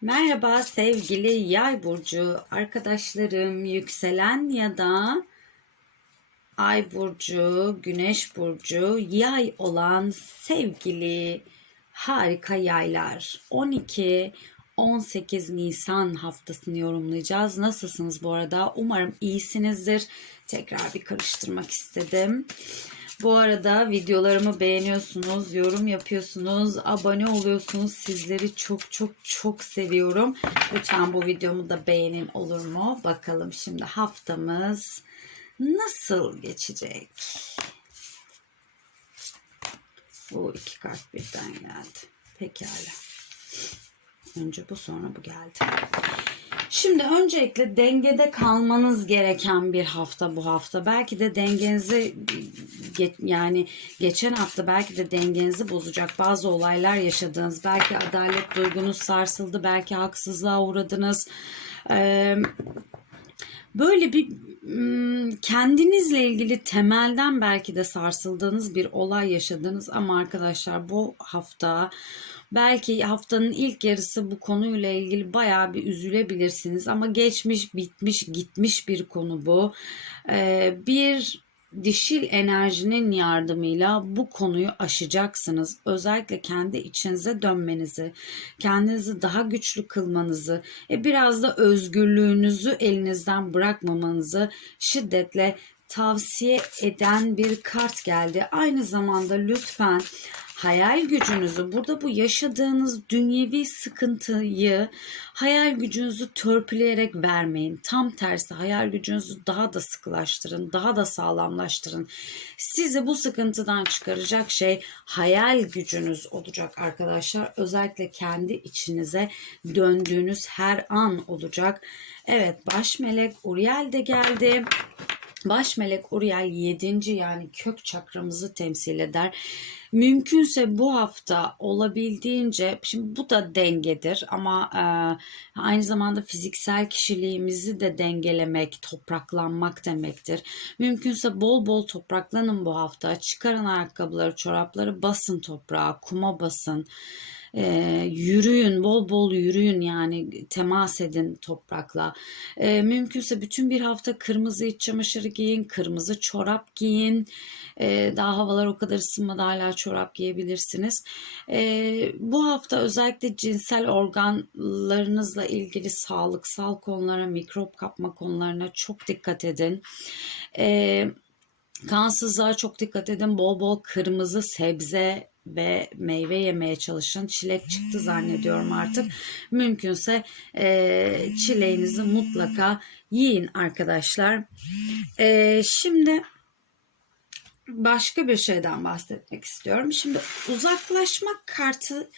Merhaba sevgili yay burcu arkadaşlarım, yükselen ya da ay burcu, güneş burcu, yay olan sevgili harika yaylar. 12 18 Nisan haftasını yorumlayacağız. Nasılsınız bu arada? Umarım iyisinizdir. Tekrar bir karıştırmak istedim. Bu arada videolarımı beğeniyorsunuz, yorum yapıyorsunuz, abone oluyorsunuz. Sizleri çok çok çok seviyorum. Lütfen bu videomu da beğenin olur mu? Bakalım şimdi haftamız nasıl geçecek? Bu iki kart birden geldi. Pekala. Önce bu sonra bu geldi. Şimdi öncelikle dengede kalmanız gereken bir hafta bu hafta. Belki de dengenizi ge- yani geçen hafta belki de dengenizi bozacak bazı olaylar yaşadınız. Belki adalet duygunuz sarsıldı, belki haksızlığa uğradınız. Ee, böyle bir kendinizle ilgili temelden belki de sarsıldığınız bir olay yaşadınız ama arkadaşlar bu hafta belki haftanın ilk yarısı bu konuyla ilgili bayağı bir üzülebilirsiniz ama geçmiş bitmiş gitmiş bir konu bu bir dişil enerjinin yardımıyla bu konuyu aşacaksınız. Özellikle kendi içinize dönmenizi, kendinizi daha güçlü kılmanızı, e, biraz da özgürlüğünüzü elinizden bırakmamanızı şiddetle tavsiye eden bir kart geldi. Aynı zamanda lütfen hayal gücünüzü burada bu yaşadığınız dünyevi sıkıntıyı hayal gücünüzü törpüleyerek vermeyin. Tam tersi hayal gücünüzü daha da sıkılaştırın, daha da sağlamlaştırın. Sizi bu sıkıntıdan çıkaracak şey hayal gücünüz olacak arkadaşlar. Özellikle kendi içinize döndüğünüz her an olacak. Evet baş melek Uriel de geldi. Baş melek Uriel 7. yani kök çakramızı temsil eder. Mümkünse bu hafta olabildiğince şimdi bu da dengedir ama e, aynı zamanda fiziksel kişiliğimizi de dengelemek, topraklanmak demektir. Mümkünse bol bol topraklanın bu hafta. Çıkarın ayakkabıları, çorapları, basın toprağa, kuma basın. E, yürüyün, bol bol yürüyün yani temas edin toprakla. E, mümkünse bütün bir hafta kırmızı iç çamaşırı giyin, kırmızı çorap giyin. E, daha havalar o kadar ısınmadı hala çorap giyebilirsiniz. E, bu hafta özellikle cinsel organlarınızla ilgili sağlıksal konulara, mikrop kapma konularına çok dikkat edin. E, kansızlığa çok dikkat edin. Bol bol kırmızı sebze ve meyve yemeye çalışın. Çilek çıktı zannediyorum artık. Mümkünse e, çileğinizi mutlaka yiyin arkadaşlar. E, şimdi başka bir şeyden bahsetmek istiyorum. Şimdi uzaklaşmak kartı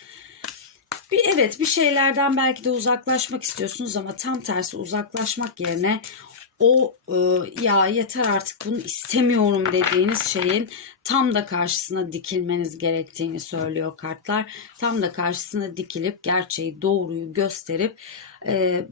bir evet bir şeylerden belki de uzaklaşmak istiyorsunuz ama tam tersi uzaklaşmak yerine o e, ya yeter artık bunu istemiyorum dediğiniz şeyin tam da karşısına dikilmeniz gerektiğini söylüyor kartlar. Tam da karşısına dikilip gerçeği doğruyu gösterip e,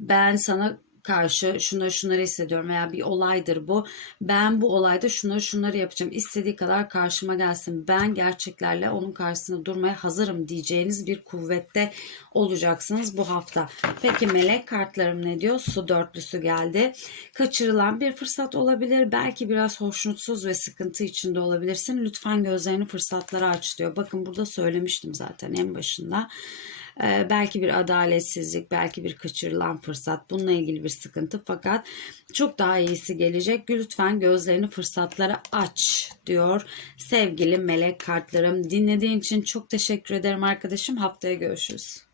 ben sana karşı şunları şunları hissediyorum veya bir olaydır bu. Ben bu olayda şunları şunları yapacağım. İstediği kadar karşıma gelsin. Ben gerçeklerle onun karşısında durmaya hazırım diyeceğiniz bir kuvvette olacaksınız bu hafta. Peki melek kartlarım ne diyor? Su dörtlüsü geldi. Kaçırılan bir fırsat olabilir. Belki biraz hoşnutsuz ve sıkıntı içinde olabilirsin. Lütfen gözlerini fırsatlara aç diyor. Bakın burada söylemiştim zaten en başında. Ee, belki bir adaletsizlik, belki bir kaçırılan fırsat, bununla ilgili bir sıkıntı fakat çok daha iyisi gelecek. Lütfen gözlerini fırsatlara aç diyor sevgili melek kartlarım. Dinlediğin için çok teşekkür ederim arkadaşım. Haftaya görüşürüz.